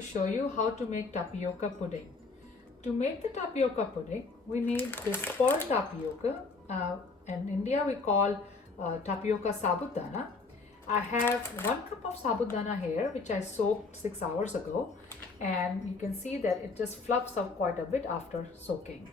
to show you how to make tapioca pudding. To make the tapioca pudding, we need this pearl tapioca. In India, we call tapioca sabudana. I have 1 cup of sabudana here, which I soaked 6 hours ago, and you can see that it just fluffs up quite a bit after soaking.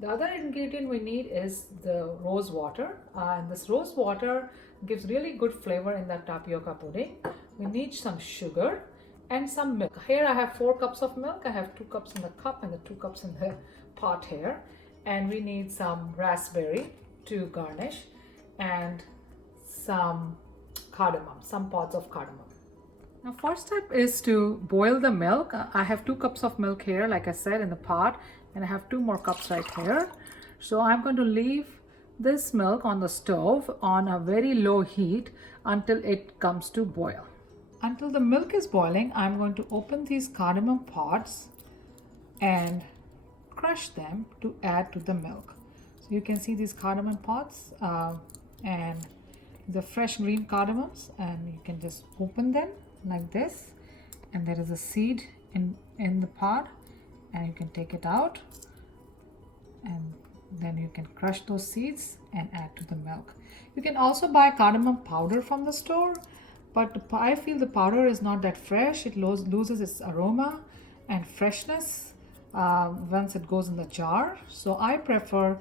The other ingredient we need is the rose water, and this rose water gives really good flavor in the tapioca pudding. We need some sugar and some milk. Here I have 4 cups of milk. I have 2 cups in the cup and the 2 cups in the pot here. And we need some raspberry to garnish and some cardamom, some pods of cardamom. Now, first step is to boil the milk. I have 2 cups of milk here, like I said, in the pot, and I have 2 more cups right here. So I'm going to leave this milk on the stove on a very low heat until it comes to boil. Until the milk is boiling, I'm going to open these cardamom pods and crush them to add to the milk. So you can see these cardamom pods and the fresh green cardamoms, and you can just open them like this, and there is a seed in the pod, and you can take it out, and then you can crush those seeds and add to the milk. You can also buy cardamom powder from the store, but I feel the powder is not that fresh. It loses its aroma and freshness once it goes in the jar. So I prefer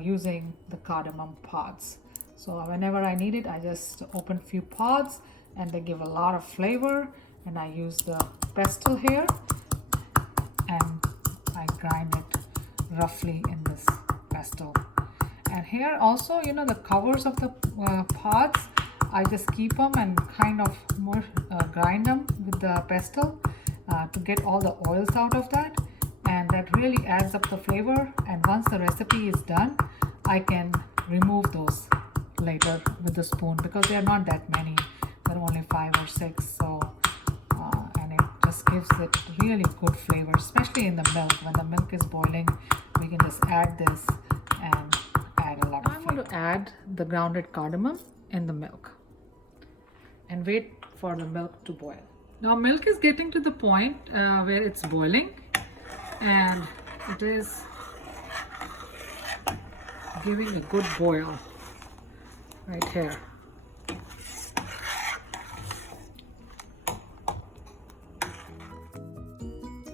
using the cardamom pods. So whenever I need it, I just open few pods, and they give a lot of flavor. And I use the pestle here, and I grind it roughly in this pestle. And here also, you know, the covers of the pods, I just keep them and kind of more grind them with the pestle to get all the oils out of that, and that really adds up the flavor. And once the recipe is done, I can remove those later with the spoon, because they are not that many. There are only 5 or 6. So and it just gives it really good flavor, especially in the milk. When the milk is boiling, we can just add this and add a lot of flavor. I'm going to add the grounded cardamom in the milk and wait for the milk to boil. Now milk is getting to the point where it's boiling, and it is giving a good boil right here.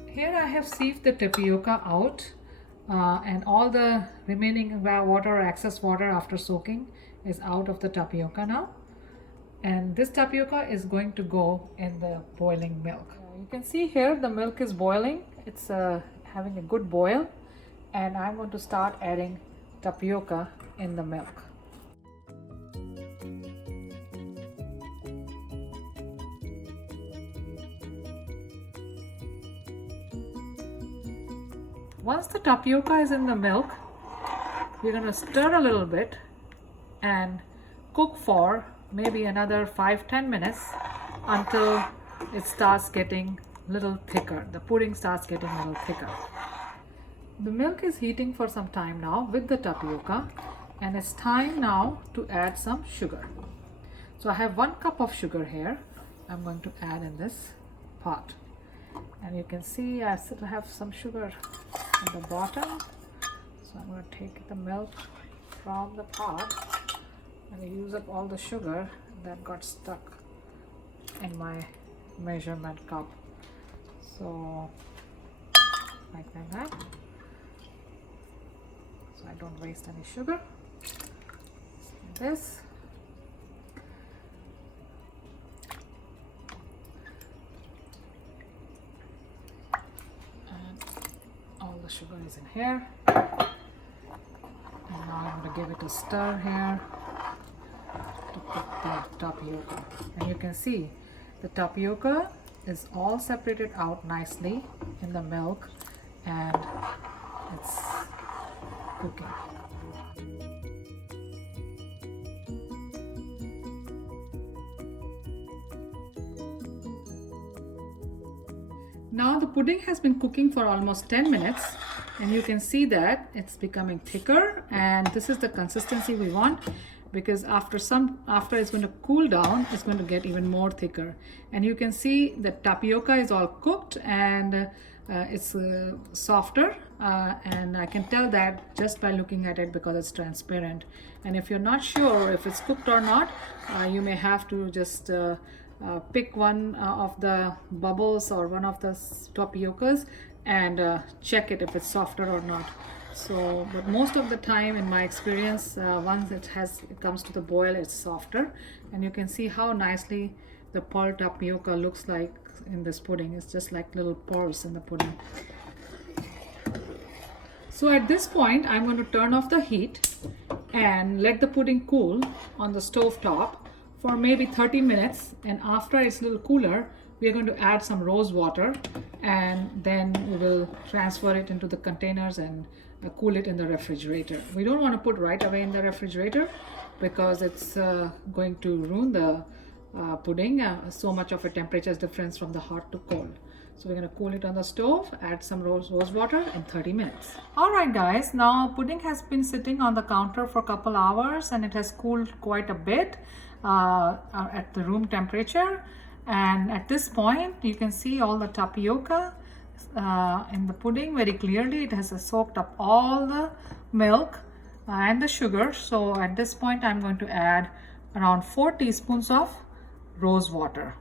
Here I have sieved the tapioca out, and all the remaining water, excess water after soaking, is out of the tapioca now. And this tapioca is going to go in the boiling milk. You can see here the milk is boiling. It's having a good boil, and I'm going to start adding tapioca in the milk. Once the tapioca is in the milk, we're going to stir a little bit and cook for maybe another 5-10 minutes until it starts getting a little thicker. The pudding starts getting a little thicker. The milk is heating for some time now with the tapioca, and it's time now to add some sugar. So I have 1 cup of sugar here. I'm going to add in this pot, and you can see I still have some sugar at the bottom. So I'm going to take the milk from the pot and use up all the sugar that got stuck in my measurement cup. So like that. So I don't waste any sugar. Like this. And all the sugar is in here. And now I'm going to give it a stir here to cook the tapioca. And you can see the tapioca is all separated out nicely in the milk, and it's cooking. Now the pudding has been cooking for almost 10 minutes, and you can see that it's becoming thicker, and this is the consistency we want. because after it's going to cool down, it's going to get even more thicker. And you can see the tapioca is all cooked, and it's softer, and I can tell that just by looking at it because it's transparent. And if you're not sure if it's cooked or not, you may have to just pick one of the bubbles or one of the tapiocas and check it if it's softer or not. So, but most of the time in my experience, once it comes to the boil, it's softer, and you can see how nicely the pearl tapioca looks like in this pudding. It's just like little pearls in the pudding. So at this point, I'm going to turn off the heat and let the pudding cool on the stove top for maybe 30 minutes. And after it's a little cooler, we are going to add some rose water, and then we will transfer it into the containers and cool it in the refrigerator. We don't want to put right away in the refrigerator because it's going to ruin the pudding. So much of a temperature difference from the hot to cold. So we're going to cool it on the stove, add some rose water in 30 minutes. Alright guys, now pudding has been sitting on the counter for a couple hours, and it has cooled quite a bit at the room temperature. And at this point, you can see all the tapioca in the pudding very clearly. It has soaked up all the milk and the sugar. So at this point, I'm going to add around 4 teaspoons of rose water.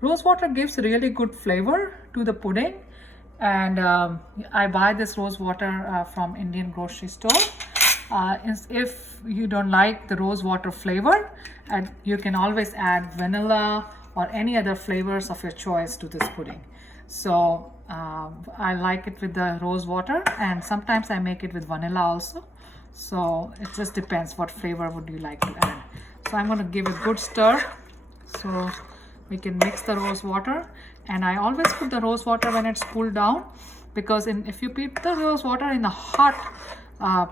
Rose water gives really good flavor to the pudding, and I buy this rose water from Indian grocery store. If you don't like the rose water flavor, and you can always add vanilla or any other flavors of your choice to this pudding. So I like it with the rose water, and sometimes I make it with vanilla also. So it just depends what flavor would you like to add. So I'm going to give a good stir so we can mix the rose water. And I always put the rose water when it's cooled down, because if you put the rose water in the hot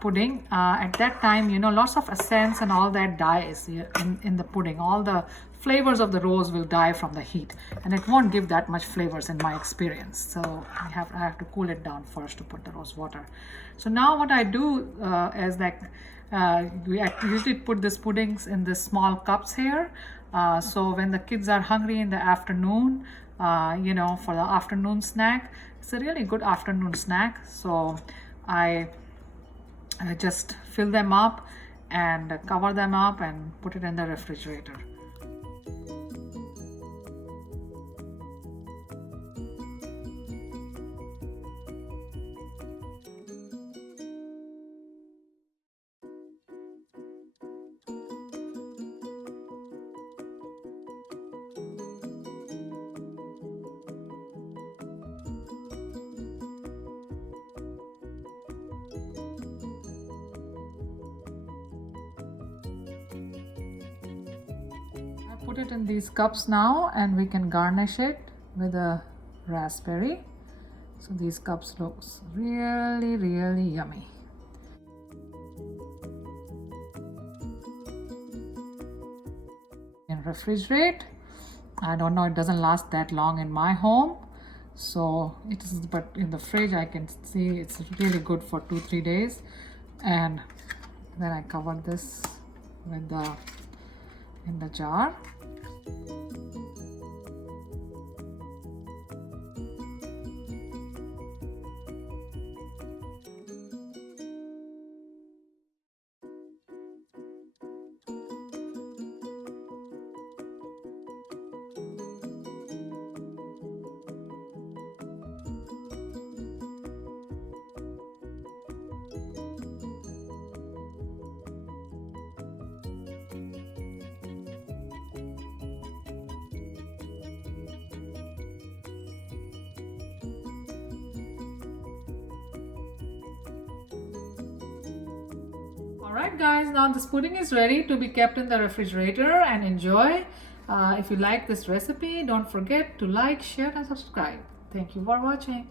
pudding, at that time, you know, lots of essence and all that dies in the pudding. All the flavors of the rose will die from the heat, and it won't give that much flavors in my experience. So I have to cool it down first to put the rose water. So now what I do is like we usually put these puddings in the small cups here. So when the kids are hungry in the afternoon, you know, for the afternoon snack, it's a really good afternoon snack. So I just fill them up and cover them up and put it in the refrigerator. Put it in these cups now, and we can garnish it with a raspberry. So these cups looks really, really yummy. And refrigerate. I don't know, it doesn't last that long in my home. So it is, but in the fridge I can see it's really good for 2-3 days. And then I cover this with in the jar. Alright guys, now this pudding is ready to be kept in the refrigerator and enjoy. If you like this recipe, don't forget to like, share and subscribe. Thank you for watching.